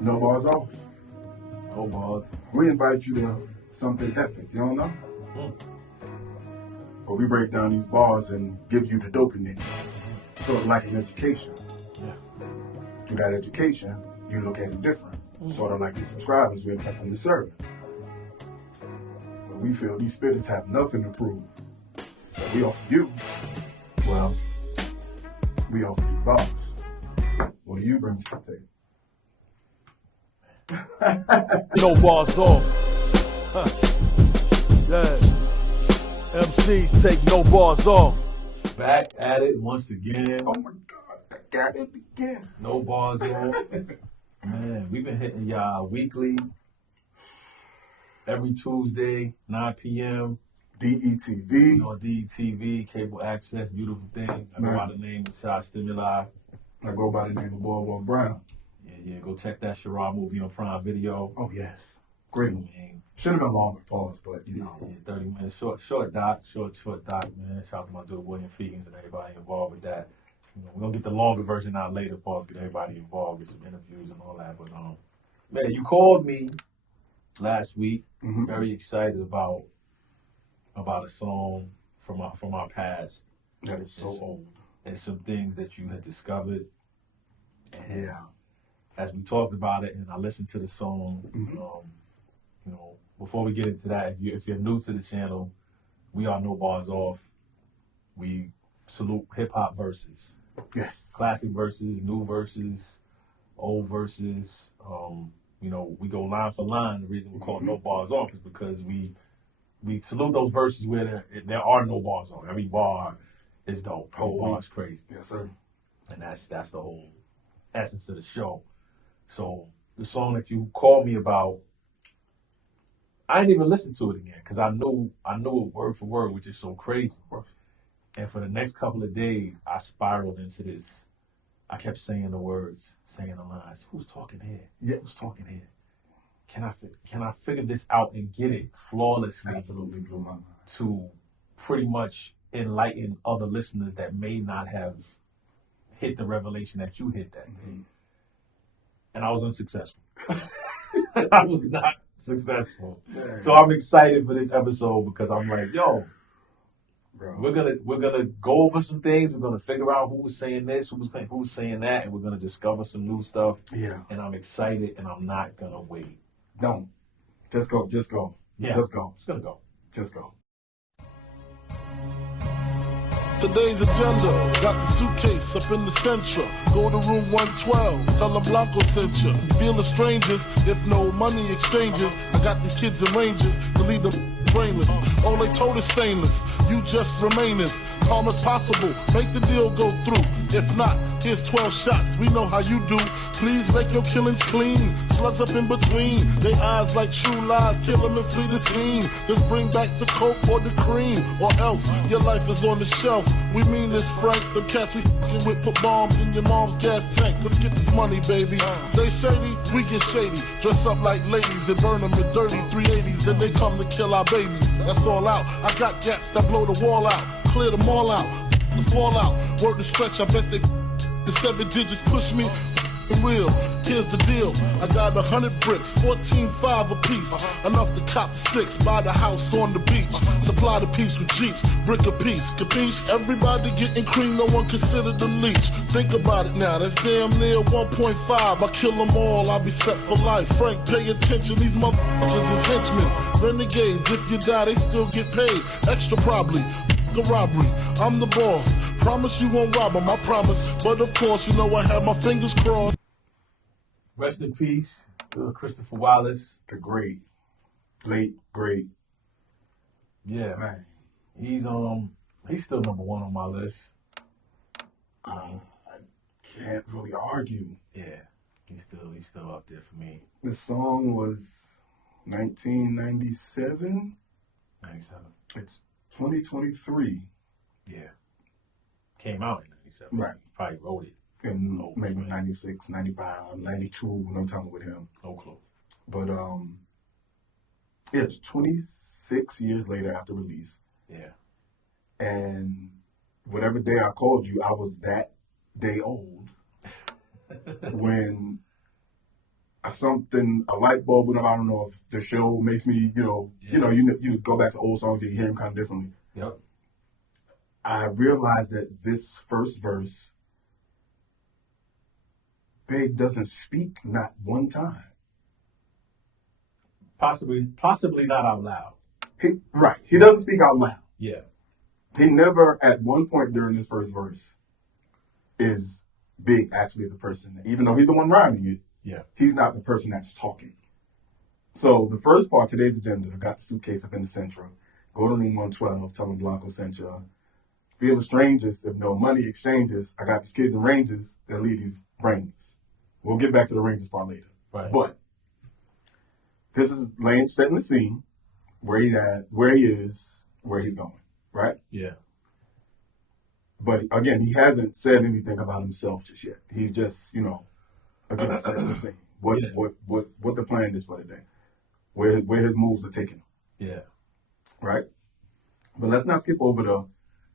No bars off. No bars. We invite you to something epic, you don't know? Where we break down these bars and give you the dopamine. Sort of like an education. Yeah. Through that education, you look at it different. Sort of like your subscribers we're customer service. But we feel these spitters have nothing to prove. So we offer you, well, we offer these bars. What do you bring to the table? No bars off. Huh. Yeah. MCs take no bars off. Back at it once again. Oh my God, I got it again. No bars off. Man, we've been hitting y'all weekly. Every Tuesday, 9 p.m. DETV. On DETV, cable access, beautiful thing. I go by the name of Shot Stimuli. I go by the name of Boy Brown. Yeah, go check that Sherrod movie on Prime Video. Oh, yes. Great movie. Should have been longer, pause, but you know. Yeah, 30 minutes. Short doc, man. Shout out to my dude William Fegans and everybody involved with that. You know, we're gonna get the longer version out later, pause, get everybody involved, get some interviews and all that. But man, you called me last week, very excited about a song from our past. That is so old. And some things that you had discovered. And yeah. As we talked about it and I listened to the song, you know, before we get into that, if you're new to the channel, we are No Bars Off. We salute hip hop verses. Yes. Classic verses, new verses, old verses. You know, we go line for line. The reason we call it No Bars Off is because we salute those verses where there are no bars on. Every bar is dope. Every bar is crazy. Yes, sir. And that's the whole essence of the show. So the song that you called me about, I didn't even listen to it again because I knew it word for word, which is so crazy. And for the next couple of days, I spiraled into this. I kept saying the words, saying the lines. Who's talking here? Yeah. Who's talking here? Can I figure this out and get it flawlessly? Absolutely blew my mind. To pretty much enlighten other listeners that may not have hit the revelation that you hit that day. And I was unsuccessful. I was not successful. Dang. So I'm excited for this episode because I'm like, yo, bro, we're gonna go over some things. We're gonna figure out who's saying this, who's saying that, and we're gonna discover some new stuff. Yeah. And I'm excited, and I'm not gonna wait. Don't. Just go. Yeah. Just go. It's gonna go. Just go. Today's agenda, got the suitcase up in the Centra. Go to room 112, tell them Blanco sent you. Feeling strangers, if no money exchanges. I got these kids in ranges to leave them brainless. All they told is stainless, you just remain as calm as possible. Make the deal go through. If not, here's 12 shots, we know how you do. Please make your killings clean. Slugs up in between, they eyes like true lies. Kill them and flee the scene. Just bring back the coke or the cream, or else your life is on the shelf. We mean this, Frank. The cats we fucking with put bombs in your mom's gas tank. Let's get this money, baby. They shady, we get shady. Dress up like ladies and burn them in dirty 380s. Then they come to kill our babies. That's all out. I got gats that blow the wall out. Clear them all out. The fallout. Word to stretch, I bet they the 7 digits push me. Real, here's the deal. I got 100 bricks, 14.5 a piece. Enough to cop 6, buy the house on the beach. Supply the peeps with jeeps, brick a piece. Capiche? Everybody getting cream, no one considered the leech. Think about it now, that's damn near 1.5. I kill them all, I'll be set for life. Frank, pay attention, these motherfuckers is henchmen. Renegades, if you die, they still get paid. Extra probably. The robbery, I'm the boss. Promise you won't rob them, I promise. But of course, you know I have my fingers crossed. Rest in peace, Christopher Wallace. The great, late, great. Yeah, man. He's still number 1 on my list. I can't really argue. Yeah, he's still up there for me. The song was 1997. 97. It's 2023. Yeah. Came out in 97. Right. Probably wrote it. In maybe 96, 95, 92, no time with him. No clue. But it's 26 years later after release. Yeah. And whatever day I called you, I was that day old when I a light bulb went off. I don't know if the show makes me, you go back to old songs and you hear them kind of differently. Yep. I realized that this first verse, Big doesn't speak not one time. Possibly not out loud. He doesn't speak out loud. Yeah. He never, at one point during this first verse, is Big actually the person. Even though he's the one rhyming it, he's not the person that's talking. So the first part, today's agenda, got the suitcase up in the central. Go to room 112, tell them Blanco sent you. Feel the strangest if no money exchanges. I got these kids in ranges that lead these brains. We'll get back to the ranges part later. Right. But this is Lane setting the scene, where he is, where he's going. Right? Yeah. But again, he hasn't said anything about himself just yet. He's just, again, setting the scene. What the plan is for the day. Where his moves are taking him. Yeah. Right? But let's not skip over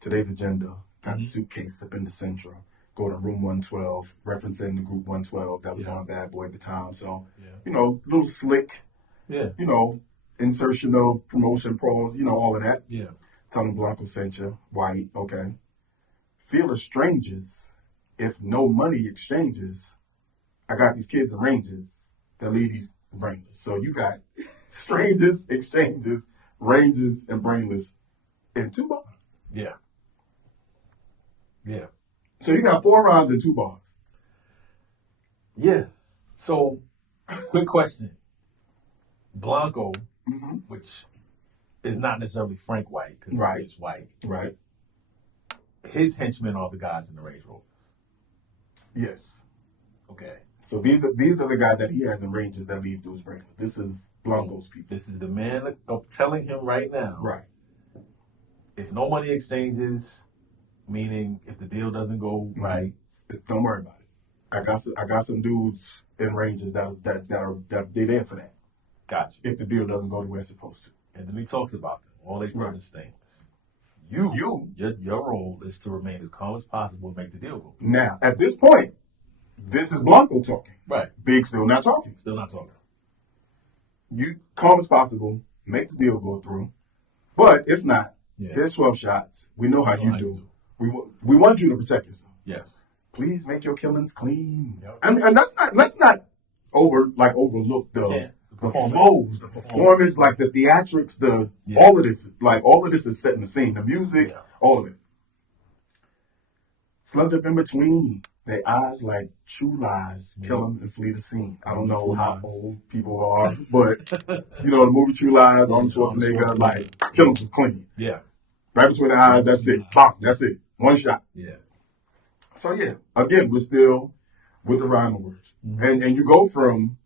today's agenda. Got the suitcase up in the central. Go to room 112, referencing the group 112 that was on Bad Boy at the time. So, little slick, insertion of promotion, all of that. Yeah. Tell them Blanco sent you. White, okay. Feel the strangers if no money exchanges. I got these kids in ranges that lead these brainless. So you got strangers, exchanges, ranges, and brainless in 2 bars. Yeah. Yeah. So you got 4 rhymes and 2 bars. Yeah. So, quick question. Blanco, which is not necessarily Frank White, because it's White. Right. His henchmen are the guys in the Range Rovers. Yes. Okay. So these are the guys that he has in ranges that leave those brainless. This is Blanco's people. This is the man telling him right now. Right. If no money exchanges, meaning if the deal doesn't go right, don't worry about it. I got some dudes in ranges that they there for that. Gotcha. If the deal doesn't go the way it's supposed to. And then he talks about them. All they do is things. Your role is to remain as calm as possible and make the deal go. Now, at this point, this is Blanco talking. Right. Big still not talking. Still not talking. You calm as possible, make the deal go through. But if not, here's 12 shots. We know how you do. We want you to protect yourself. Yes. Please make your killings clean. Yep. And let's not overlook the flows, the performance, like the theatrics, all of this is setting the scene. The music, all of it. Slugs up in between. Their eyes like true lies, kill them and flee the scene. I don't know how old people are, but the movie True Lies, Arnold Schwarzenegger, like kill them is clean. Yeah. Right between the eyes, that's it. Box, that's it. One shot. Yeah. So again, we're still with the rhyming words. And you go from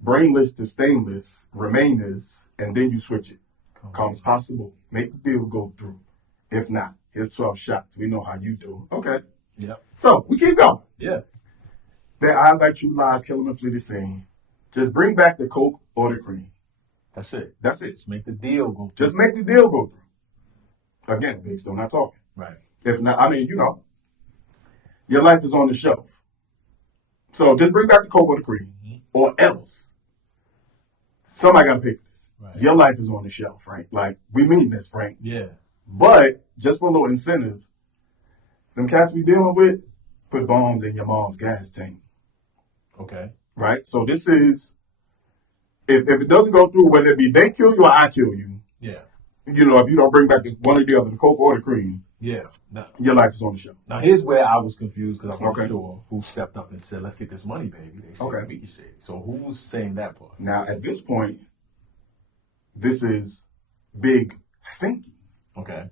brainless to stainless, remainers, and then you switch it. Calm as possible. Make the deal go through. If not, here's 12 shots. We know how you do. Okay. Yep. So we keep going. Yeah. Their eyes like true lies, kill them and flee the scene. Just bring back the Coke or the cream. That's it. Just make the deal go through. Just make the deal go through. Again, they still not talking. Right. If not, your life is on the shelf. So just bring back the Coke or the cream. Or else somebody got to pay for this. Right. Your life is on the shelf, right? Like, we mean this, Frank. Yeah. But just for a little incentive, them cats we dealing with put bombs in your mom's gas tank. Okay. Right? So this is, if it doesn't go through, whether it be they kill you or I kill you. Yeah. If you don't bring back one or the other, the Coke or the cream. Yeah. Your life is on the shelf. Now, here's where I was confused because I wasn't sure who stepped up and said, let's get this money, baby. They said, Biggie said. So who's saying that part? Now, at this point, this is Big thinking. Okay.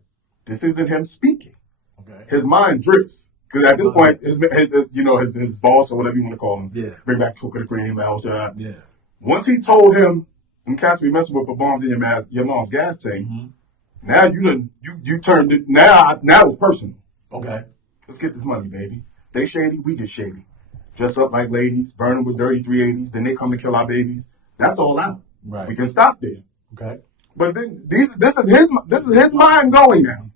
This isn't him speaking. Okay. His mind drifts. Because at this point, his boss or whatever you want to call him, bring back Coke or the cream, Yeah. Once he told him, them cats we messing with put bombs in your mom's gas tank, now you turned it, now it's personal. Okay. Let's get this money, baby. They shady, we get shady. Dress up like ladies, burn them with dirty 380s, then they come to kill our babies. That's all out. Right. We can stop there. Okay. But then this is his mind going now.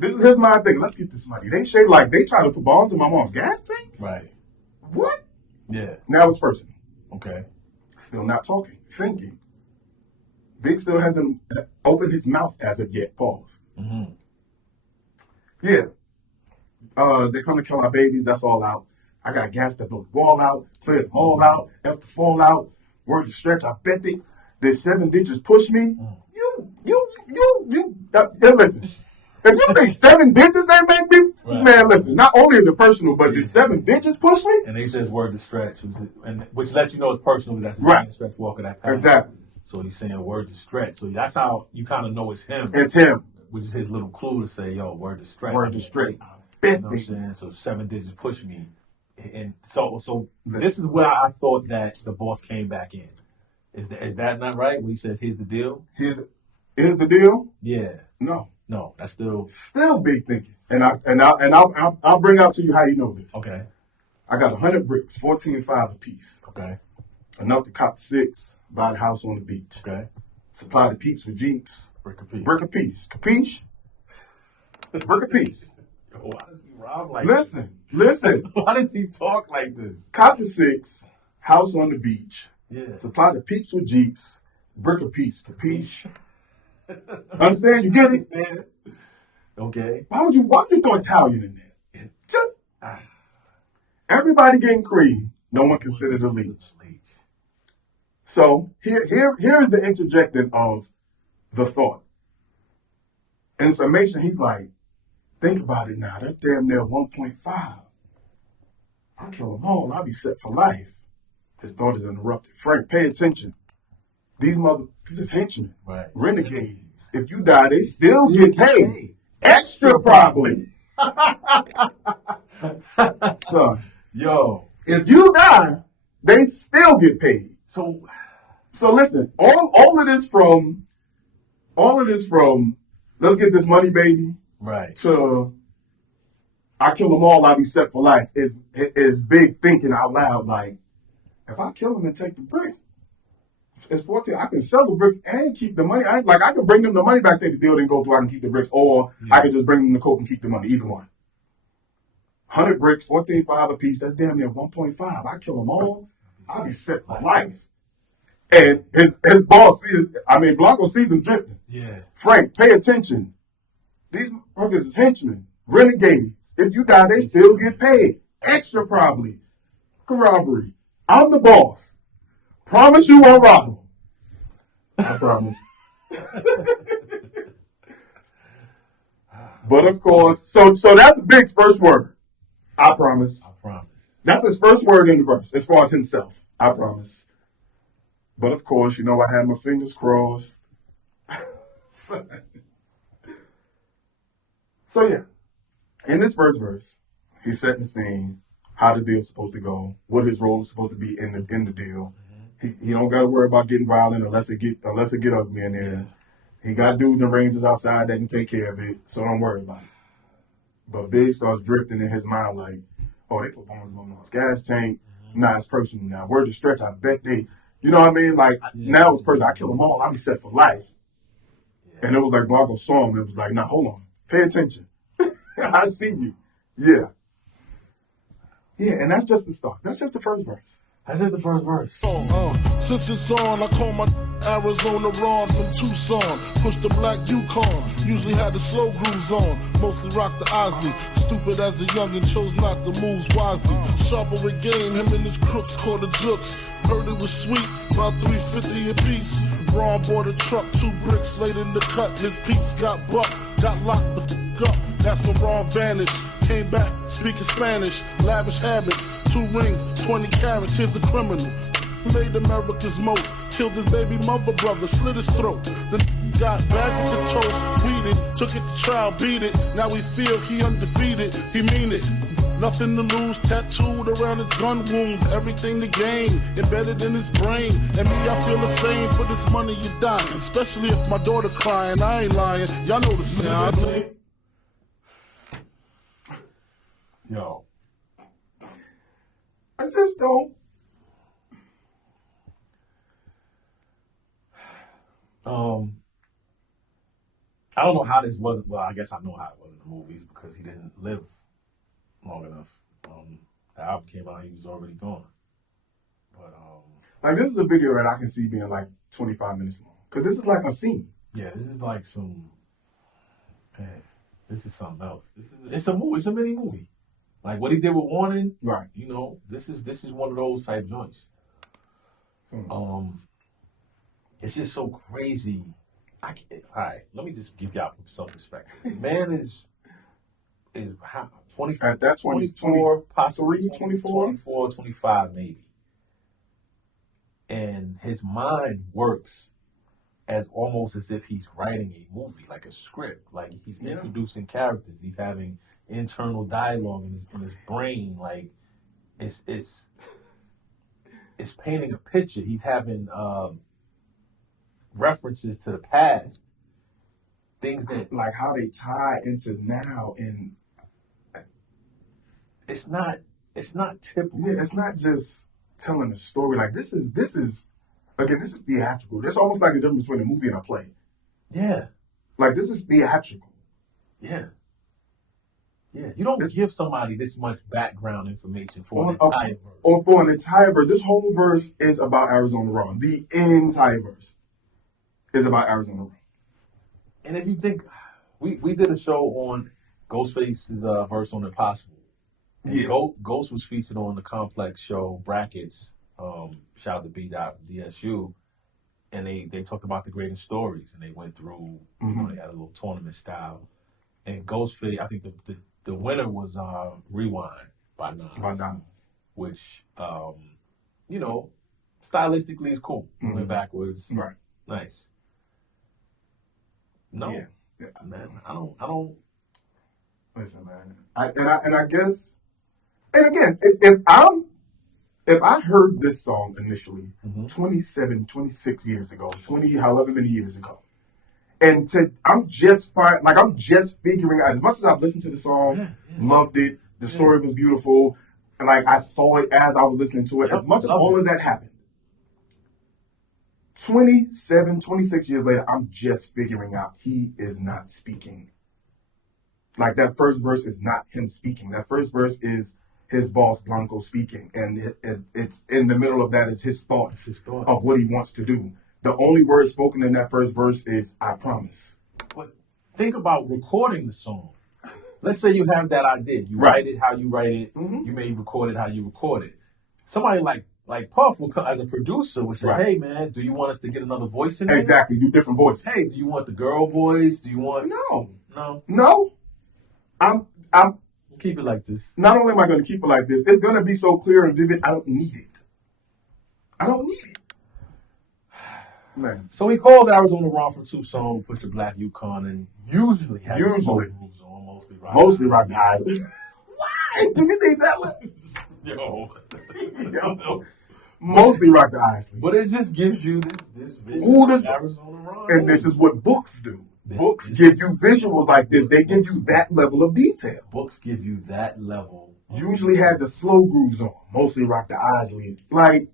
This is his mind thinking, let's get this money. They try to put bombs in my mom's gas tank? Right. What? Yeah. Now it's personal. Okay. Still not talking, thinking. Big still hasn't opened his mouth as of yet. Pause. Mm-hmm. Yeah. They're coming to kill our babies. That's all out. I got gas to blow the wall out, clear them all out, F the fall out, word to stretch. I bet there's 7 digits push me. Listen. If you think 7 digits ain't make me, man, listen. Not only is it personal, but did 7 digits push me? And they says word to stretch, which lets you know it's personal. That's right. Stretch Walker that passed. Exactly. So he's saying word to stretch. So that's how you kind of know it's him. It's him. Which is his little clue to say, yo, word to stretch. Word to stretch. You know what I'm saying? So 7 digits push me. And so this is where I thought that the boss came back in. Is that not right? When he says, here's the deal? Here's the deal? Yeah. No, that's still big thinking. And I'll bring out to you how you know this. Okay. I got 100 bricks, 14.5 a piece. Okay. Enough to cop the 6, buy the house on the beach. Okay. Supply the peeps with Jeeps. Brick a piece. Brick a piece. Capiche? Brick a piece. Why does he rob like Listen. Why does he talk like this? Cop the 6, house on the beach. Yeah. Supply the peeps with Jeeps. Brick a piece. Capiche? Understand? You get it? Okay. Why would you throw Italian in there? Just everybody getting cream. No one considered a leech. So here is the interjecting of the thought. In summation, he's like, think about it now. That's damn near 1.5. I'll kill them all. I'll be set for life. His thought is interrupted. Frank, pay attention. This is henchmen. Right. Renegades. If you die, they still get paid. Extra probably. Son. Yo. If you die, they still get paid. So listen, all of this from let's get this money, baby. Right. To I kill them all, I'll be set for life is big thinking out loud. Like, if I kill them and take the bricks, it's 14. I can sell the bricks and keep the money. I can bring them the money back, say the deal didn't go through, I can keep the bricks, or I can just bring them the coke and keep the money, either one. 100 bricks, 14.5 a piece, that's damn near 1.5. I kill them all, I'll be set for life. And his boss Blanco sees him drifting. Yeah. Frank, pay attention. These brothers is henchmen, renegades. If you die, they still get paid. Extra probably. Corroborate. I'm the boss. Promise you won't rob them. I promise. But of course, so that's Big's first word. I promise. I promise. That's his first word in the verse, as far as himself. I promise. But of course, I had my fingers crossed. So yeah, in this first verse, he's setting the scene, how the deal's supposed to go, what his role is supposed to be in the deal. He don't got to worry about getting violent unless it get ugly in there. He got dudes and rangers outside that can take care of it, so don't worry about it. But Big starts drifting in his mind like, oh, they put bombs on his gas tank. Nah, it's personal now. Word to stretch, I bet they, you know what I mean? Like, now it's personal. I kill them all, I'll be set for life. And it was like Blanco saw him. It was like, nah, hold on. Pay attention. I see you. Yeah. Yeah, and that's just the start. That's just the first verse. That's just the first verse. Since it's on, I call my Arizona Ron from Tucson. Push the black Yukon. Usually had the slow grooves on. Mostly rock the Osley. Stupid as a youngin', chose not to move wisely. Sharper with game, him and his crooks called the jooks. Heard it was sweet, about $3.50 a piece. Ron bought a truck, 2 bricks laid in the cut. His peeps got bucked, got locked the f*** up. That's when Ron vanished. Came back, speaking Spanish, lavish habits, 2 rings, 20 carats, here's the criminal. Made America's most, killed his baby mother brother, slit his throat. Then got back with the toast, weeded, took it to trial, beat it. Now we feel he undefeated, he mean it. Nothing to lose, tattooed around his gun wounds, everything to gain, embedded in his brain. And me, I feel the same, for this money you dying, especially if my daughter crying, I ain't lying, y'all know the sound. Yo. I just don't. I don't know how this wasn't. Well, I guess I know how it was in the movies because he didn't live long enough. The album came out, he was already gone. But Like, this is a video that I can see being like 25 minutes long. Because this is like a scene. Yeah, this is like some, man, this is something else. It's a movie. It's a mini movie. Like what he did with Warning. Right. You know, this is one of those type joints. It's just so crazy. All right, let me just give y'all some perspective. The man is how, 20, at that 24, possibly 24? 25 maybe. And his mind works as almost as if he's writing a movie, like a script. Like he's introducing characters. He's having internal dialogue in his brain. Like it's painting a picture. He's having references to the past, things that like how they tie into now, and it's not typical. Yeah, it's not just telling a story. Like this is again, this is theatrical. This is almost like the difference between a movie and a play. Yeah. Like this is theatrical. Yeah. Yeah. You don't give somebody this much background information for an entire verse. Or for an entire verse. This whole verse is about Arizona Ron. The entire verse is about Arizona Ron. And if you think, we did a show on Ghostface's verse on Impossible. And Ghost was featured on the Complex show Brackets. Shout out to B.I.G, and they talked about the greatest stories, and they went through. You know, they had a little tournament style, and Ghostface. I think the winner was Rewind by Nas. Which you know, stylistically is cool. Went backwards, right? Nice. No, man, I don't. Listen, man, I guess, and again, if I heard this song initially 27, 26 years ago, 20, however many years ago, and I'm just figuring out, as much as I've listened to the song, loved it, the story was beautiful, and like I saw it as I was listening to it, as much as all of that happened, 27, 26 years later, I'm just figuring out he is not speaking. Like that first verse is not him speaking. That first verse is his boss Blanco speaking, and it's in the middle of that is his thoughts of what he wants to do. The only word spoken in that first verse is "I promise." But think about recording the song. Let's say you have that idea. You write it how you write it. You may record it how you record it. Somebody like Puff will come as a producer would say, "Hey man, do you want us to get another voice in there?" Exactly, do different voices. Hey, do you want the girl voice? Do you want No. I'm keep it like this. Not only am I going to keep it like this, it's going to be so clear and vivid. I don't need it. Man. So he calls Arizona Ron for Tucson, push the Black Yukon, and usually has smoke grooves on, mostly rock guys. Why? Do you think that was? Yo. Mostly rock the Isley. But it just gives you this visual of Arizona Ron. And this is what books do. Books give you visuals like this. They give you that level of detail. Books give you that level. Usually had the slow grooves on. Mostly rock the Isley. Like,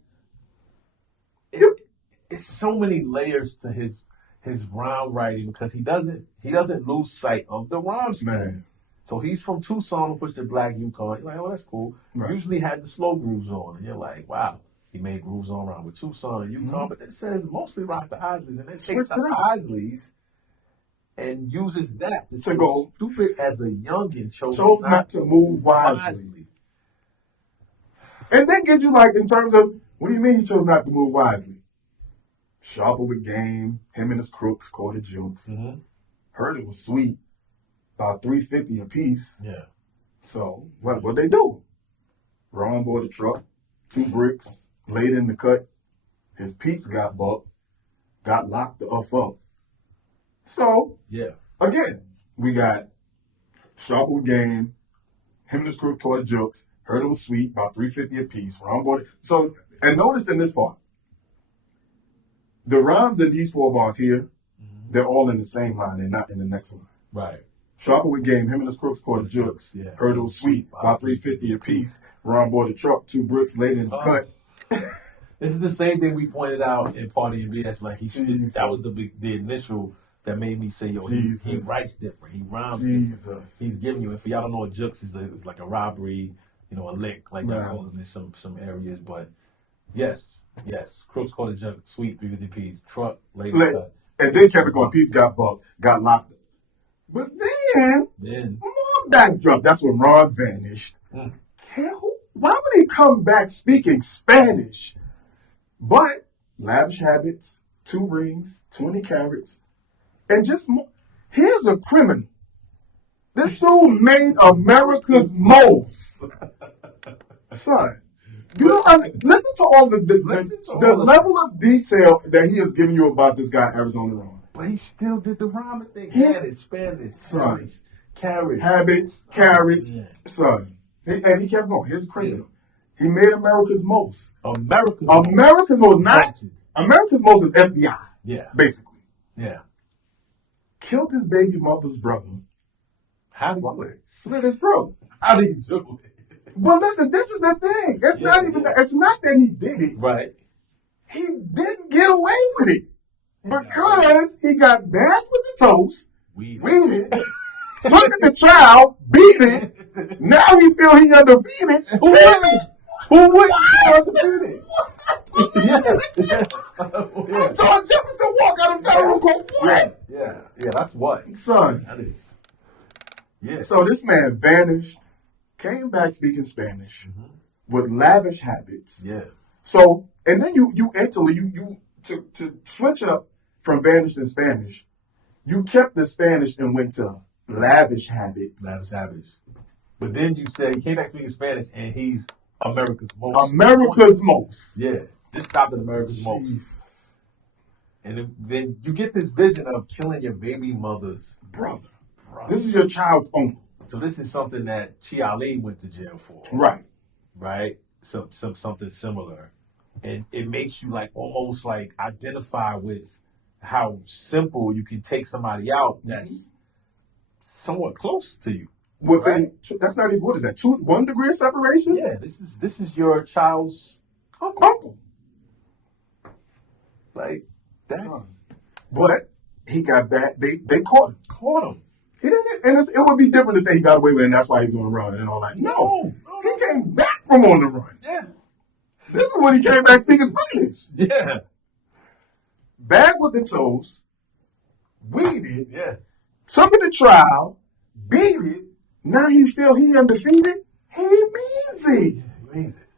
it's so many layers to his rhyme writing because he doesn't lose sight of the rhyme scheme. Man. So he's from Tucson, push the Black Yukon. You're like, oh, that's cool. Right. Usually had the slow grooves on, and you're like, wow, he made grooves on around with Tucson and Yukon, but it says mostly rock the Isleys, and it takes the Isleys and uses that to go stupid as a youngin. Chose not to move wisely. And then gives you like in terms of what do you mean he chose not to move wisely? Sharper with game, him and his crooks, quarter jukes. Heard it was sweet, about $350 a piece. Yeah. So what they do? Ron bought a truck, 2 bricks, laid in the cut. His peeps got bucked, got locked the up. So, again, we got Sharper with game, him and his crew toward jokes, heard it was sweet, about $350 a piece. Ron bought it. So, and notice in this part, the rhymes in these 4 bars here, they're all in the same line. They're not in the next line. Right. Sharper with game, him and his crooks caught the jokes. Heard it was sweet, about $350 a piece. Ron bought a truck, 2 bricks, laid in the cut. This is the same thing we pointed out in Party and BS. Like that was the initial that made me say, yo, he writes different. He rhymes different. He's giving you. And for y'all don't know what jukes is like a robbery, a lick like that in some areas. But Yes. Crooks caught a junk, sweet 350 Ps, truck, later cut. And then Kevin going, Pete got bucked, got locked up. But then more backdrop. That's when Ron vanished. Why would he come back speaking Spanish? But lavish habits, 2 rings, 20 carats, and just more. Here's a criminal. This dude made America's most. Son, you don't listen to all the level of detail that he has given you about this guy, Arizona Ron. But he still did the rhyming thing. Spanish, son. Carrots. Yeah. Son. And he kept going. Here's the criminal. He made America's most. America's most. America's most is FBI. Yeah. Basically. Yeah. Killed his baby mother's brother. How did he do it? Slit his throat. How did he do it? But listen, this is the thing. It's not that he did it. Right. He didn't get away with it. Because he got bad with the toast, weeded, took it to trial, beat it. Now he feel he undefeated. Who would undefeated? George Jefferson walk out of federal court. What? Yeah, that's what. Son. That is. Yeah. So this man vanished, came back speaking Spanish with lavish habits. Yeah. So, and then you instantly, to switch up from vanished in Spanish, you kept the Spanish and went to lavish habits. Lavish habits. But then you say he came back speaking Spanish and he's America's most. America's most. Yeah. Just stopped at America's most. And then you get this vision of killing your baby mother's brother. This is your child's uncle. So this is something that Chiale went to jail for. Right? Something similar. And it makes you almost identify with how simple you can take somebody out that's somewhat close to you. That's not even, what is that, 1 degree of separation? Yeah, this is your child's uncle. That's. But he got back. They caught him. He didn't, and it would be different to say he got away with it and that's why he was on the run and all that. No. He came back from on the run. Yeah. This is when he came back speaking Spanish. Yeah. Bad with the toes, weeded, took it to trial, beat it. Now he feel he undefeated. He means it. Yeah, he means it.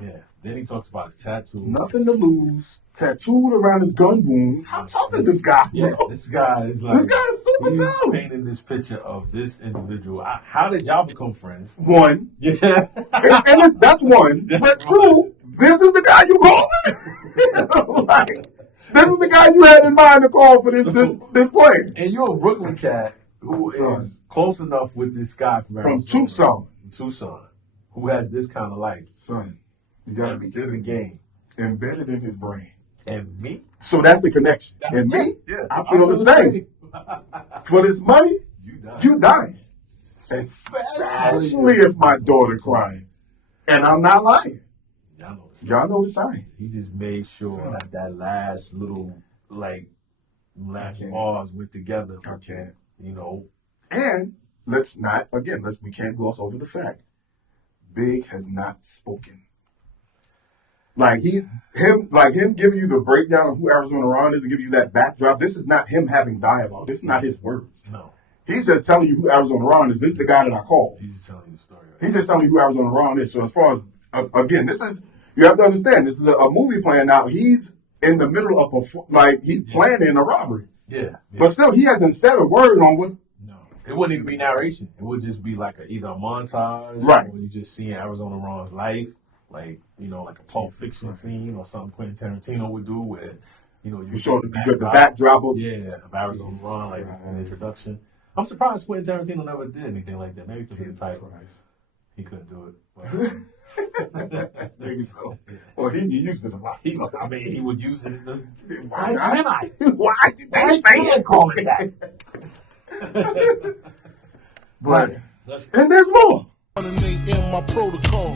Yeah. Then he talks about his tattoo. Nothing to lose. Tattooed around his gun wounds. How tough is this guy? Yeah, this guy is super tough. He's painting this picture of this individual. How did y'all become friends? 1. Yeah. and that's 1. But 2, this is the guy you called? This is the guy you had in mind to call for this play. And you're a Brooklyn cat who is close enough with this guy from Tucson, who has this kind of life. Son, you gotta be in the game. Embedded in his brain. And me? So that's the connection. Me? Yeah. I feel the same. For this money, you dying. Especially if my daughter crying. And I'm not lying. Y'all know the signs. He just made sure that last little last bars went together. Okay. And we can't gloss over the fact Big has not spoken. Him giving you the breakdown of who Arizona Ron is and giving you that backdrop. This is not him having dialogue. This is not his words. No. He's just telling you who Arizona Ron is. This is the guy that I called. He's just telling you the story. He's just telling you who Arizona Ron is. So as far as, again, you have to understand, this is a movie plan now. He's in the middle of he's planning a robbery. Yeah. But still, he hasn't said a word on what. No. It wouldn't even be narration. It would just be either a montage. Right. Or you just seeing Arizona Ron's life. Like a Pulp Fiction scene or something Quentin Tarantino would do where, you show the backdrop of Arizona Ron, an introduction. I'm surprised Quentin Tarantino never did anything like that. Maybe because of his title. He couldn't do it. Maybe so. Well, he used it a lot. He would use it. Why did they say it? Call it that? But and there's more. In my protocol.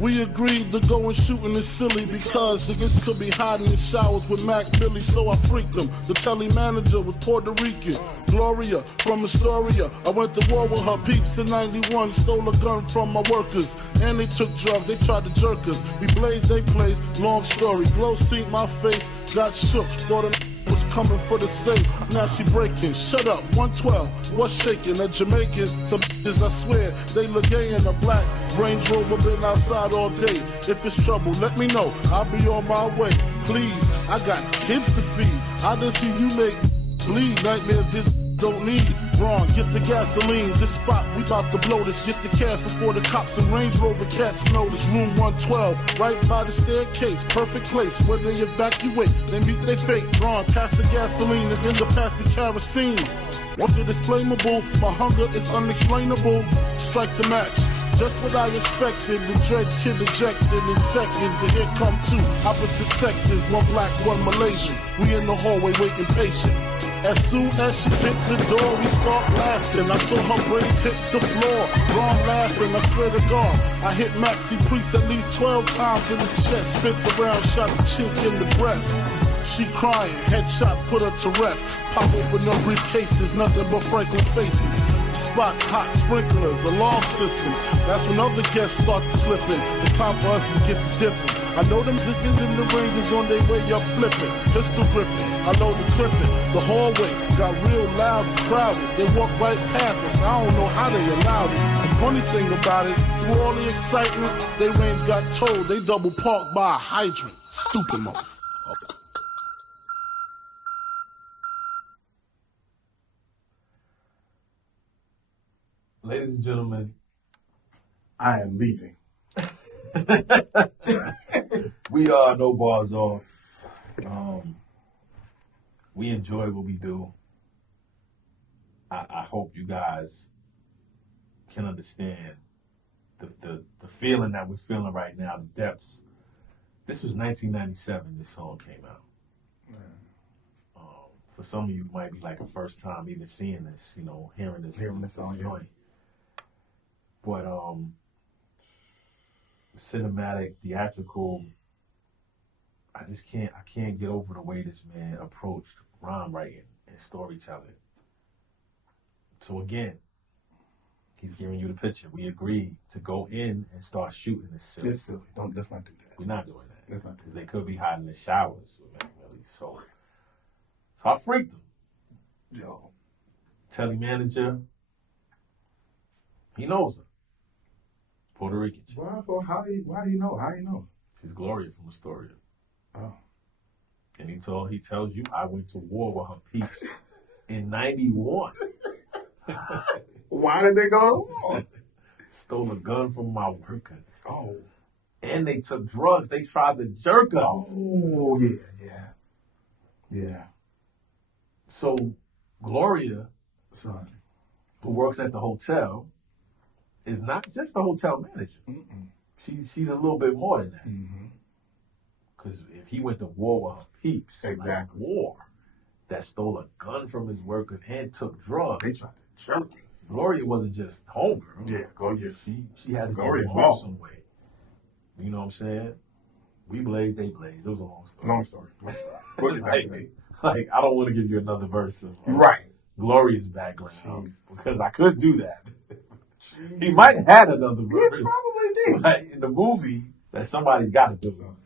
We agreed to go and shooting is silly because niggas could be hiding in showers with Mac Billy, so I freaked them. The telly manager was Puerto Rican, Gloria from Astoria. I went to war with her peeps in 91, stole a gun from my workers, and they took drugs, they tried to jerk us. We blazed, they blazed, long story. Glow seen my face, got shook, thought a was coming for the safe, now she breaking. Shut up, 112, what's shaking? A Jamaican, some bitches I swear, they look gay in a black Range Rover, been outside all day. If it's trouble, let me know, I'll be on my way. Please, I got kids to feed, I done see you make bleed. Nightmares this don't need. Wrong, get the gasoline, this spot, we bout to blow this. Get the cash before the cops and Range Rover cats know this. Room 112, right by the staircase, perfect place where they evacuate, they meet their fate. Wrong, pass the gasoline and then the pass me kerosene. Once it is flammable, my hunger is unexplainable. Strike the match, just what I expected. The dread kid ejected in seconds, and here come two opposite sexes, one black, one Malaysian. We in the hallway waiting patient. As soon as she hit the door, we start blasting. I saw her braids hit the floor. Wrong lasting, I swear to God. I hit Maxi Priest at least 12 times in the chest. Spit the round, shot the chink in the breast. She crying, headshots put her to rest. Pop open no briefcases, nothing but Franklin faces. Spots, hot sprinklers, alarm system. That's when other guests start slipping. It's time for us to get the dipping. I know them zippers in the ranges on their way up flipping. Pistol gripping, I know the clipping. The hallway got real loud and crowded. They walked right past us, I don't know how they allowed it. The funny thing about it, through all the excitement, their range got told. They double parked by a hydrant. Stupid motherfucker. Ladies and gentlemen, I am leaving. we are NoBarsOff. We enjoy what we do. I hope you guys can understand the feeling that we're feeling right now, the depths. This was 1997, this song came out. For some of you, it might be like a first time even seeing this, hearing this song. Joint. But cinematic, theatrical, I can't get over the way this man approached rhyme writing and storytelling. So again, he's giving you the picture. We agreed to go in and start shooting this silly. It's silly. Let's not do that. We're not doing that. Let's not do Because they could be hiding in the showers with Mac Millie. So I freaked him. Yo. Telly manager, he knows her. Puerto Rican. Why do you know? How do you know? She's Gloria from Astoria. Oh. And he tells you, I went to war with her peeps in 91. Why did they go to war? Stole a gun from my workers. Oh. And they took drugs. They tried to jerk us. Oh, yeah. So Gloria, Son. who works at the hotel, is not just a hotel manager. Mm-mm. She's a little bit more than that. Mm-hmm. Because if he went to war with her peeps, Exactly. like war, that stole a gun from his workers and took drugs. They tried to jerk us. Gloria wasn't just homegirl. Yeah, Gloria. She had to Gloria go home ball. some way. You know what I'm saying? We blazed, they blazed. It was a long story. Long story. Put it back to me. Like, I don't want to give you another verse of Right. Gloria's background Jesus. because I could do that. Jesus. He might have had another He verse. probably did. Like, in the movie that somebody's got to do. Son.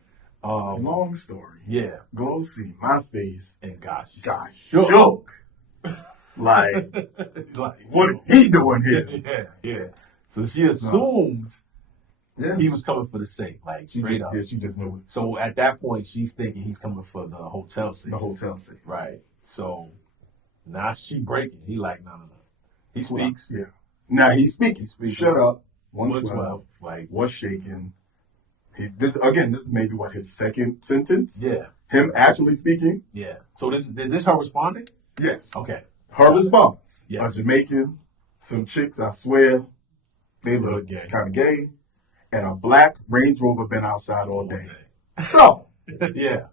Long story. Yeah. Go see my face. And gosh. Got shook. Like, what is he doing here? Yeah. So she assumed Yeah. he was coming for the safe, like straight up. Yeah, she just knew it. So at that point, she's thinking he's coming for the hotel safe. The hotel safe. Right. So now she breaking. He like, no. He speaks. Yeah. Now he's speaking. Shut up. 112. Like, was shaking. This is maybe what his second sentence. yeah. Him actually speaking. Yeah. So is this her responding? Yes. Okay. Her response. Yes. A Jamaican, some chicks, I swear, they look gay. kind of gay, and a black Range Rover been outside all day. So, Yeah.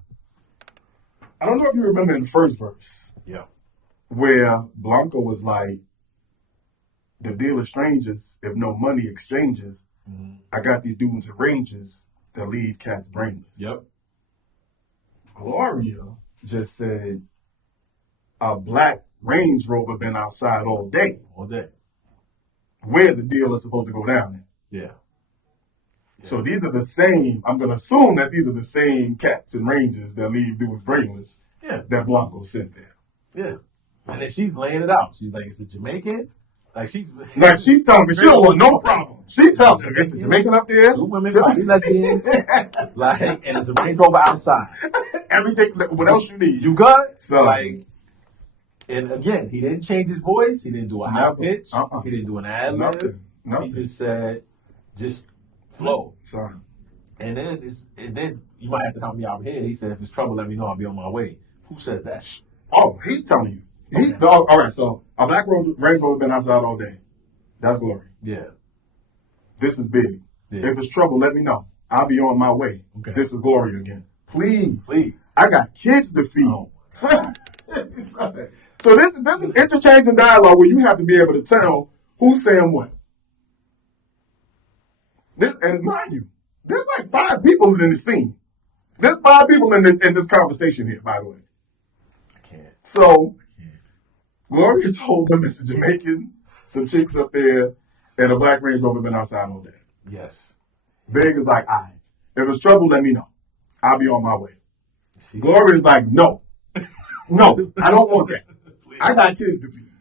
I don't know if you remember in the first verse Yeah. where Blanco was like, the deal of strangers, if no money exchanges, I got these dudes in ranges that leave cats brainless. Yep. Gloria just said a black Range Rover been outside all day. All day. Where the deal is supposed to go down at. Yeah. So these are the same, I'm going to assume that these are the same cats and ranges that leave dudes brainless that Blanco sent there. Yeah. And then she's laying it out. She's like, is it Jamaican? Like she telling me she don't want no problem. She tells me it's a Jamaican up there. 2 women, 5 lesbians. Like, and it's a Range Rover outside. Everything, what else you need? You good? So, like, and again, he didn't change his voice. He didn't do a high pitch. He didn't do an ad lib. Nothing. He just said, just flow. Sorry. And then you might have to help me out here. He said, if it's trouble, let me know. I'll be on my way. Who says that? Oh, he's telling you. All right, so a black Range Rover been outside all day. That's Glory. Yeah. This is big. Yeah. If it's trouble, let me know. I'll be on my way. Okay. This is Glory again. Please. Please. I got kids to feed. Oh. So this is interchanging dialogue where you have to be able to tell who's saying what. And mind you, there's like 5 people in the scene. There's 5 people in this conversation here, by the way. I can't. So Gloria told them it's a Jamaican, some chicks up there, and a black Range Rover been outside all day. Yes. Big is like, all right, if it's trouble, let me know. I'll be on my way. Gloria's like, no. No, I don't want that. I got kids to feed.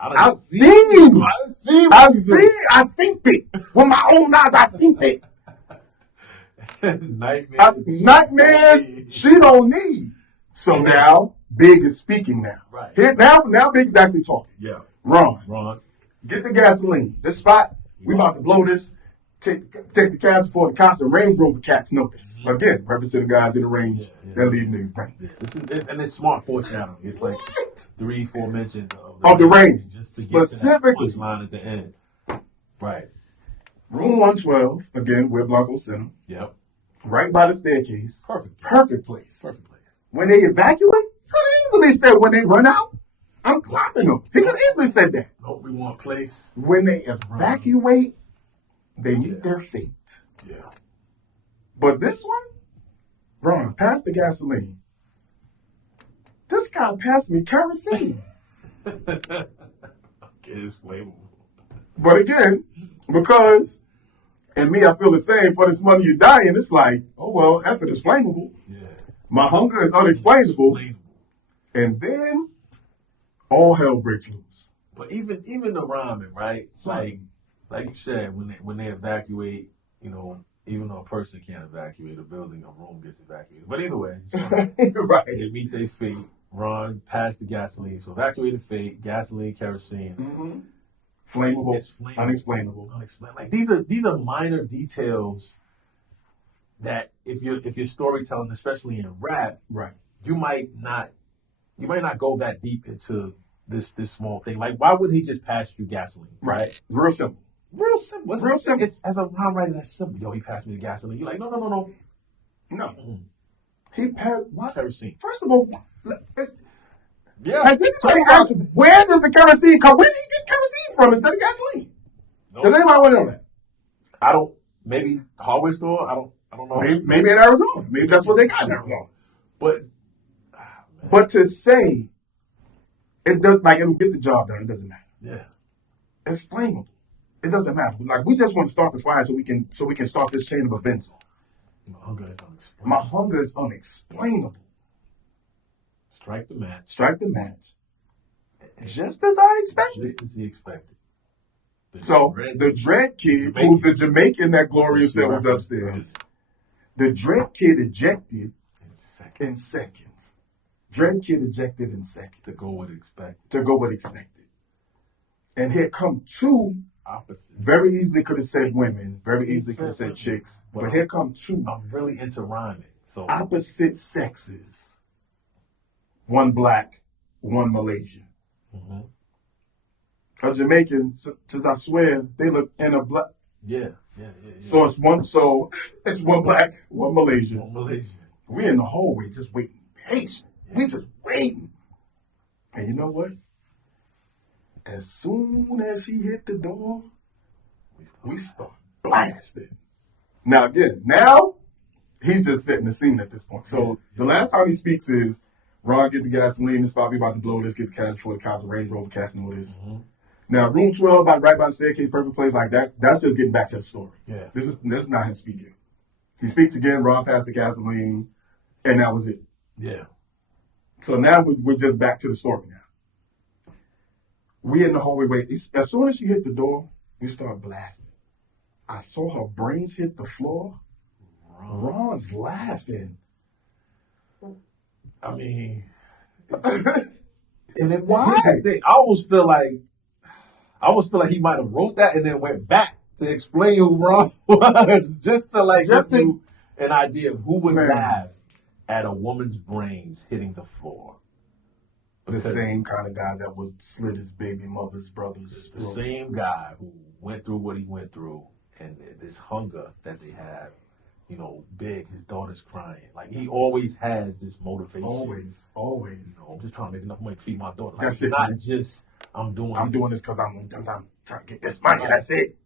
I've seen it. With my own eyes, I seen it. Nightmares she don't need. So now, Big is speaking now. Right. Here, now Big is actually talking. Yeah. Ron, get the gasoline. This spot, we about to blow this. Take the cash before the cops and Range Rover cats know this. Again, representing guys in the range that leave niggas brain. And it's smart foreshadowing. It's like 3-4 mentions of the range. Just to Specifically. get to that punchline at the end. Right. Room 112, again, where Blanco sent him. Yep. Right by the staircase. Perfect place. When they evacuate, he could easily said when they run out, I'm clapping them. He could easily said that. Nope, we want place. When they evacuate, they meet their fate. Yeah. But this one, Ron, pass the gasoline. This guy passed me kerosene. It's flammable. But again, because, and me, I feel the same, for this money you're dying, it's like, oh, well, effort is flammable. Yeah. My hunger is unexplainable. And then all hell breaks loose. But even the rhyming, right? It's like you said, when they evacuate, even though a person can't evacuate a building, a room gets evacuated. But either way, right. They meet their fate. Ron passed the gasoline. So evacuated fate, gasoline, kerosene. Mm-hmm. Flammable, it's flammable, unexplainable. Like these are minor details that if you're storytelling, especially in rap, right, you might not go that deep into this small thing. Like, why would he just pass you gasoline? Right. Real simple. It's, as a rhyme writer, that's simple. Yo, he passed me the gasoline. You're like, no. No. Mm-hmm. He passed what? Kerosene. First of all, yeah. Has anybody asked where does the kerosene come? Where did he get kerosene from instead of gasoline? Does anybody want to know that? I don't. Maybe hardware store. I don't know. Maybe in Arizona. Maybe that's what they got in Arizona. But to say it does, like, it'll get the job done, it doesn't matter. Yeah. It's flammable. It doesn't matter. Like, we just want to start the fire so we can start this chain of events. My hunger is unexplainable. My hunger is unexplainable. Strike the match. Just as I expected. Just as he expected. The Dread Kid, who's the Jamaican that Gloria said was upstairs, the Dread Kid ejected in seconds. Dread Kid ejected in seconds. To go with expected. And here come two. Opposite. Very easily could have said women. Very easily could have said chicks. But here come two. I'm really into rhyming. So opposite sexes. One black, one Malaysian. Mm-hmm. A Jamaican, because I swear they look in a black. Yeah. So it's one black, one Malaysian. We in the hallway just waiting, patient. Yeah. We just waiting. And you know what? As soon as she hit the door, we start. blasted. Now he's just setting the scene at this point. So the last time he speaks is, Ron, get the gasoline, this spot we about to blow, let's get the cash before the cops, Range Rover, cats know this. Mm-hmm. Now, room 12, right by the staircase, perfect place like that, that's just getting back to the story. Yeah. This is not him speaking. He speaks again, Ron passed the gasoline, and that was it. Yeah. So now we're just back to the story now. We in the hallway wait. As soon as she hit the door, we start blasting. I saw her brains hit the floor. Ron's laughing. I mean, and then why? I almost feel like he might have wrote that and then went back to explain who Ron was, just to give you an idea of who would laugh at a woman's brains hitting the floor. The same kind of guy that would slit his baby mother's brother's throat. The same guy who went through what he went through, and this hunger that they have. You know, Big, his daughter's crying. Like, he always has this motivation. Always. You know, I'm just trying to make enough money to feed my daughter. Like, that's it. Not just I'm doing this because I'm trying to get this money. Right. That's it.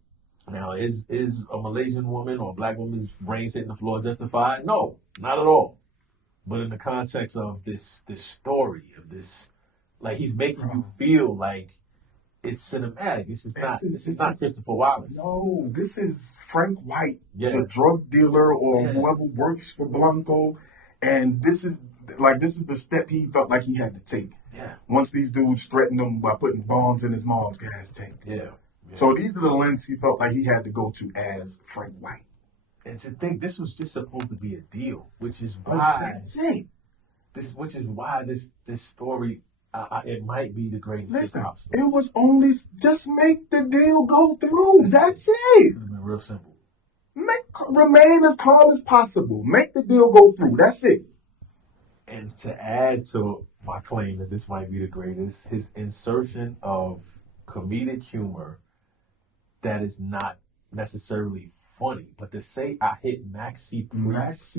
Now, is a Malaysian woman or a black woman's brains hitting the floor justified? No, not at all. But in the context of this story of this, like, he's making you feel like it's cinematic. This is not Christopher Wallace. No, this is Frank White, the drug dealer or whoever works for Blanco, and this is the step he felt like he had to take. Yeah. Once these dudes threatened him by putting bombs in his mom's gas tank. Yeah. So these are the lengths he felt like he had to go to as Frank White. And to think this was just supposed to be a deal, which is why that's it. Which is why this story. It might be the greatest. Listen, it was only just make the deal go through. That's it. Real simple. Remain as calm as possible. Make the deal go through. That's it. And to add to my claim that this might be the greatest, his insertion of comedic humor that is not necessarily funny, but to say I hit Maxi Priest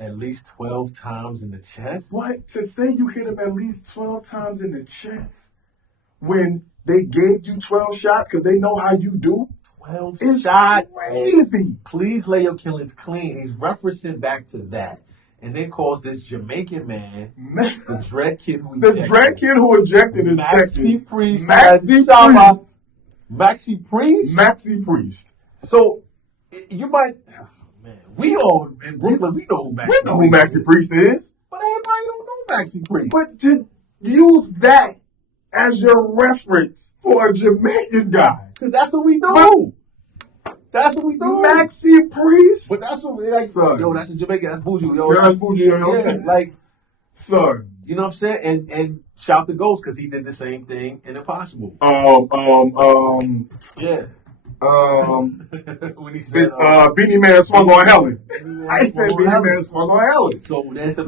at least 12 times in the chest? What? To say you hit him at least 12 times in the chest when they gave you 12 shots because they know how you do? 12 shots. Crazy. Please lay your killings clean. He's referencing back to that. And then calls this Jamaican man the dread kid who ejected. The dread kid who ejected in Maxi Priest. Maxi Priest. So, you might... We all in Brooklyn, we know who Maxi Priest is. But everybody don't know Maxi Priest. But to use that as your reference for a Jamaican guy. Because that's what we know. That's what we do. Maxi Priest? But that's what we like. Son. Yo, that's a Jamaican. That's bougie. Yo, that's bougie. Yeah, like, son. You know what I'm saying? And shout to Ghost because he did the same thing in Impossible. Yeah. When he said, Beanie Man swung on Helen. I said Beanie Man swung on Helen. So there's the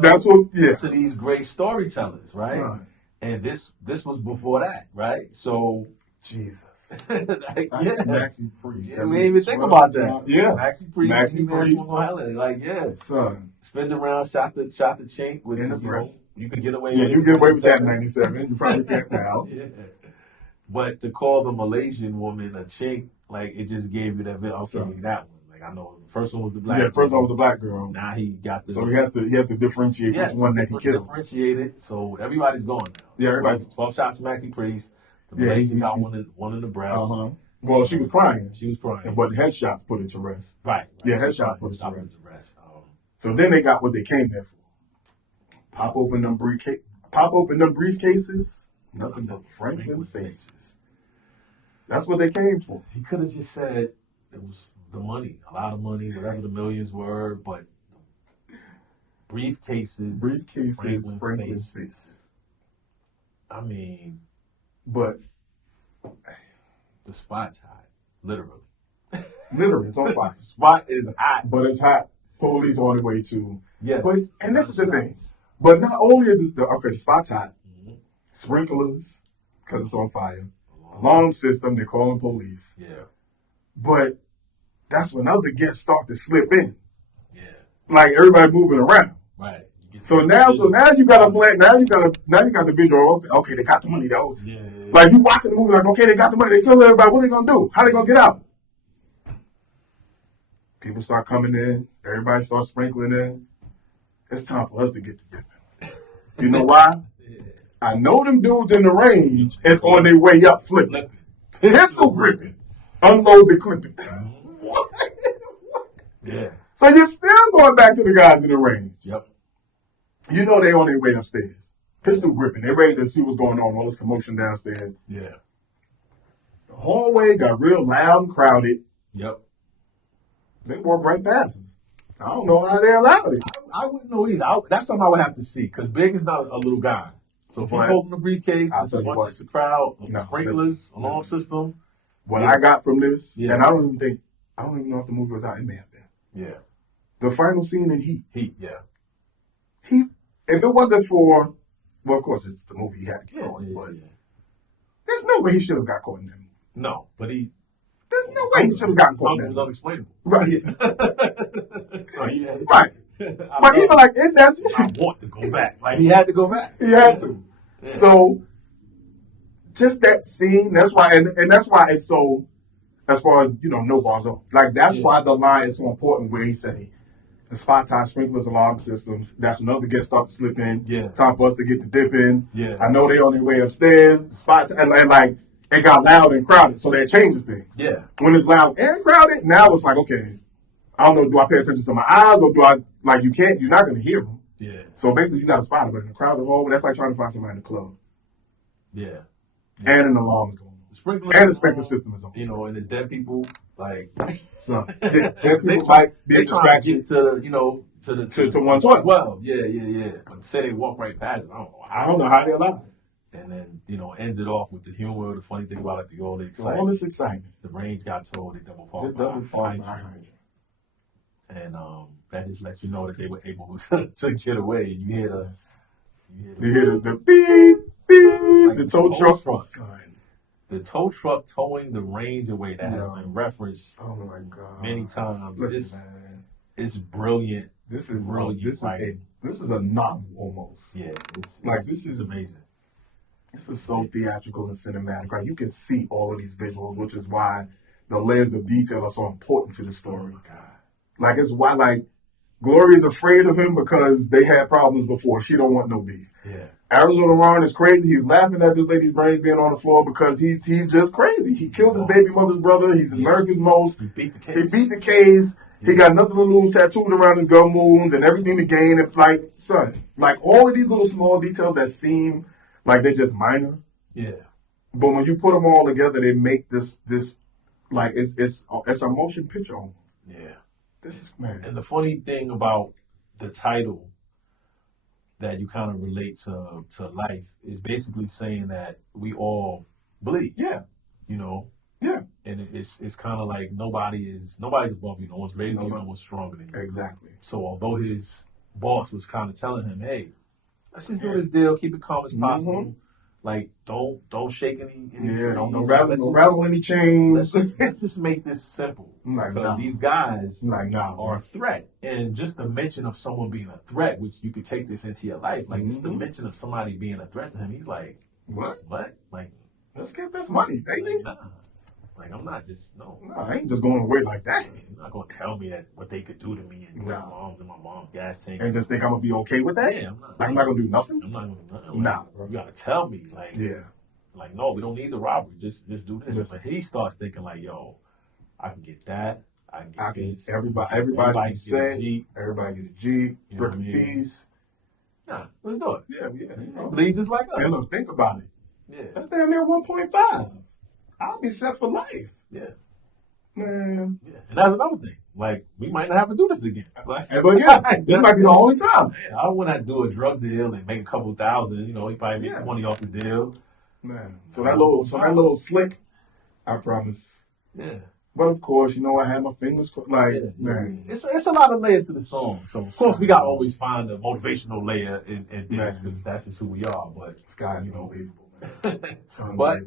that's what, yeah. To these great storytellers, right? Son. And this was before that, right? So Jesus. Maxi Priest. Yeah, we didn't even think about that. Yeah. Maxi Priest swung on Helen. Like, yeah. Son. Spin around, shot the chink with in the breast. You could get away with it. Yeah, you get away with that in 97. You probably can't now. Yeah. But to call the Malaysian woman a chink, like, it just gave you that feel. Okay, that one. Like, I know the first one was the black girl. Yeah, first one was the black girl. Now he got the... So he has to differentiate which one that he killed. Differentiate it. So everybody's going now. Yeah, everybody's... 12 shots to Maxi Priest. The Malaysian got one in the breast. Uh-huh. Well, she was crying. But headshots put it to rest. Right. Yeah, headshots put it to rest. So then they got what they came there for. Pop open them briefcases. Nothing but Franklin faces. That's what they came for. He could have just said it was the money, a lot of money, whatever the millions were, but briefcases, Franklin faces. I mean, but the spot's hot, literally. Literally, it's on fire. The spot is hot, but it's hot. Police on the way to. Yes. But and this is the thing. But not only is the spot's hot. Sprinklers, because it's on fire. Alarm system, they're calling police. Yeah. But that's when other guests start to slip in. Yeah. Like everybody moving around. Right. So now you got a plan. Now you got the visual. Okay, they got the money though. Yeah. Like you watching the movie, like okay, they got the money. They kill everybody. What are they gonna do? How they gonna get out? People start coming in. Everybody starts sprinkling in. It's time for us to get the dipping. You know why? I know them dudes in the range is on their way up flipping. Pistol gripping. Unload the clipping. What? Yeah. So you're still going back to the guys in the range. Yep. You know they on their way upstairs. Pistol gripping. They're ready to see what's going on. All this commotion downstairs. Yeah. The hallway got real loud and crowded. Yep. They walked right past us. I don't know how they allowed it. I wouldn't know either. That's something I would have to see because Big is not a little guy. So if he's holding the briefcase, it's a bunch of the crowd, sprinklers, alarm system. What I got from this, and I don't even know if the movie was out. It may have been. Yeah. The final scene in Heat. Yeah. If it wasn't for, well, of course, it's the movie he had to get on, but there's no way he should have got caught in that movie. No, but there's no way he should have got caught in that. It was unexplainable. Right. So yeah. Right. But even like in that scene, I want to go back. Like he had to go back. He had to. Yeah. So just that scene, that's why, and that's why it's so, as far as, NoBarsOff. Like, that's why the line is so important where he said, the spot tie sprinklers, alarm systems, that's another guest start to slip in. Yeah. It's time for us to get the dip in. Yeah. I know they on their way upstairs. The spot tie, and like, it got loud and crowded, so that changes things. Yeah. When it's loud and crowded, now it's like, okay, I don't know, do I pay attention to my eyes, or do I, like, you're not going to hear them. Yeah. So basically, you got to spot it, but in the crowded hall, that's like trying to find somebody in the club. Yeah. And an alarm is going on. And the sprinkler system is on. And there's dead people, like, so dead people might be a distraction to the to 112. Yeah. But say they walk right past it. I don't know how they allow it. And then, ends it off with the humor. The funny thing about it, all the excitement. All this excitement. The range got told, they double parked behind you. And that just lets you know that they were able to get away. You hear the beep, beep, like the tow truck. The tow truck towing the range away that has been referenced many times. Listen, it's brilliant. This is brilliant. This is a novel almost. Yeah, this is amazing. This is so theatrical and cinematic. Like you can see all of these visuals, which is why the layers of detail are so important to the story. Oh my God. Like it's why Gloria's afraid of him because they had problems before. She don't want no beef. Yeah. Arizona Ron is crazy. He's laughing at this lady's brains being on the floor because he's just crazy. He killed his baby mother's brother. He's America's most. He beat the case. He got nothing to lose tattooed around his gum wounds and everything to gain. And all of these little small details that seem like they're just minor. Yeah. But when you put them all together, they make this like it's a motion picture almost. Yeah. This is man. And the funny thing about the title that you kind of relate to life is basically saying that we all bleed. Yeah. Yeah. And it's kind of like nobody's above you. No one's greater than you. No one's stronger than you. Exactly. So although his boss was kind of telling him, hey, let's just do this deal. Keep it calm as possible. Mm-hmm. Like, don't shake any don't rattle any chains. Let's just make this simple. Because these guys are a threat. And just the mention of someone being a threat, which you could take this into your life, like just the mention of somebody being a threat to him, he's like, What? Like, let's get this money, baby. Like, I'm not just, no, I ain't just going away like that. You're not going to tell me that what they could do to me and my mom's and my mom's gas tank. And just think I'm going to be okay with that? Yeah, I'm not going to do nothing? I'm not going to do nothing. Bro. You got to tell me, like, no, we don't need the robbery. Just do this. But he starts thinking like, yo, I can get that. I can get this. Everybody be set. Everybody get a Jeep. Brick and peas. Nah, let's do it. Yeah. Bleeds just like us. And look, think about it. Yeah. That's damn near 1.5. I'll be set for life. Yeah. Man. Yeah. And that's another thing. Like, we might not have to do this again. But yeah, this might be the only time. Man, I don't want to do a drug deal and make a couple $1,000. He probably make 20 off the deal. Man. So that little slick, I promise. Yeah. But of course, I had my fingers crossed. Man. It's a lot of layers to the song. So of course we gotta always find the motivational layer in this because that's just who we are. But Sky is unbelievable, man. But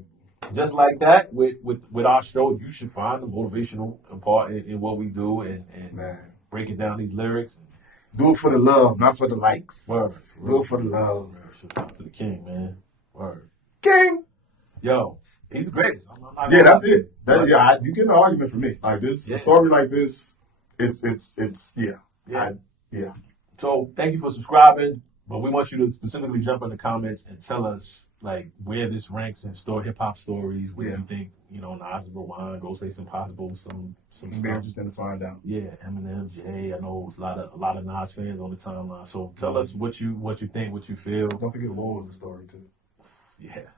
just like that, with our show, you should find the motivational part in what we do and breaking down these lyrics. Do it for the love, not for the likes. Word. Do it for the love. Shout out to the king, man. Word. King. Yo, he's the greatest. That's it. You get an argument from me. Like this, a story like this, It's yeah. Yeah. So thank you for subscribing, but we want you to specifically jump in the comments and tell us like where this ranks in hip hop stories. Where you think Nas and Rewind, Ghostface Impossible, some It'd be interesting to find out. Yeah, Eminem, Jay. I know it's a lot of Nas fans on the timeline. So tell us what you think, what you feel. Don't forget War was a story too. Yeah.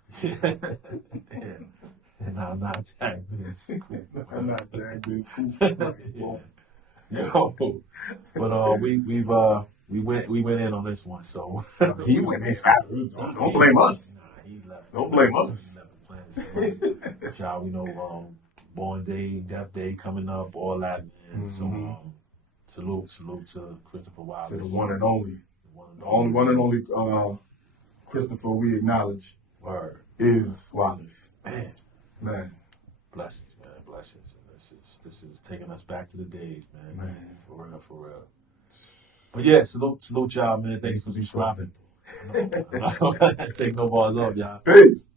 And I'm not Jack. I'm not Jack. Yo, but we went in on this one, so he went in. Don't blame us. Nah, he left. Don't blame us. He left the planet. Y'all, we know Born Day, Death Day coming up, all that, man. So salute to Christopher Wilder. To the one and only, the only one and only Christopher we acknowledge. Word is Wallace. Man. Blessings, man. Blessings. This is taking us back to the days, man. For real. But yeah, salute y'all, man. Thanks for subscribing. Take no bars off, y'all. Peace.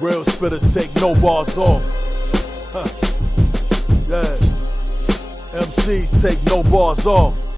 Real spitters take no bars off. Yeah. MCs take no bars off.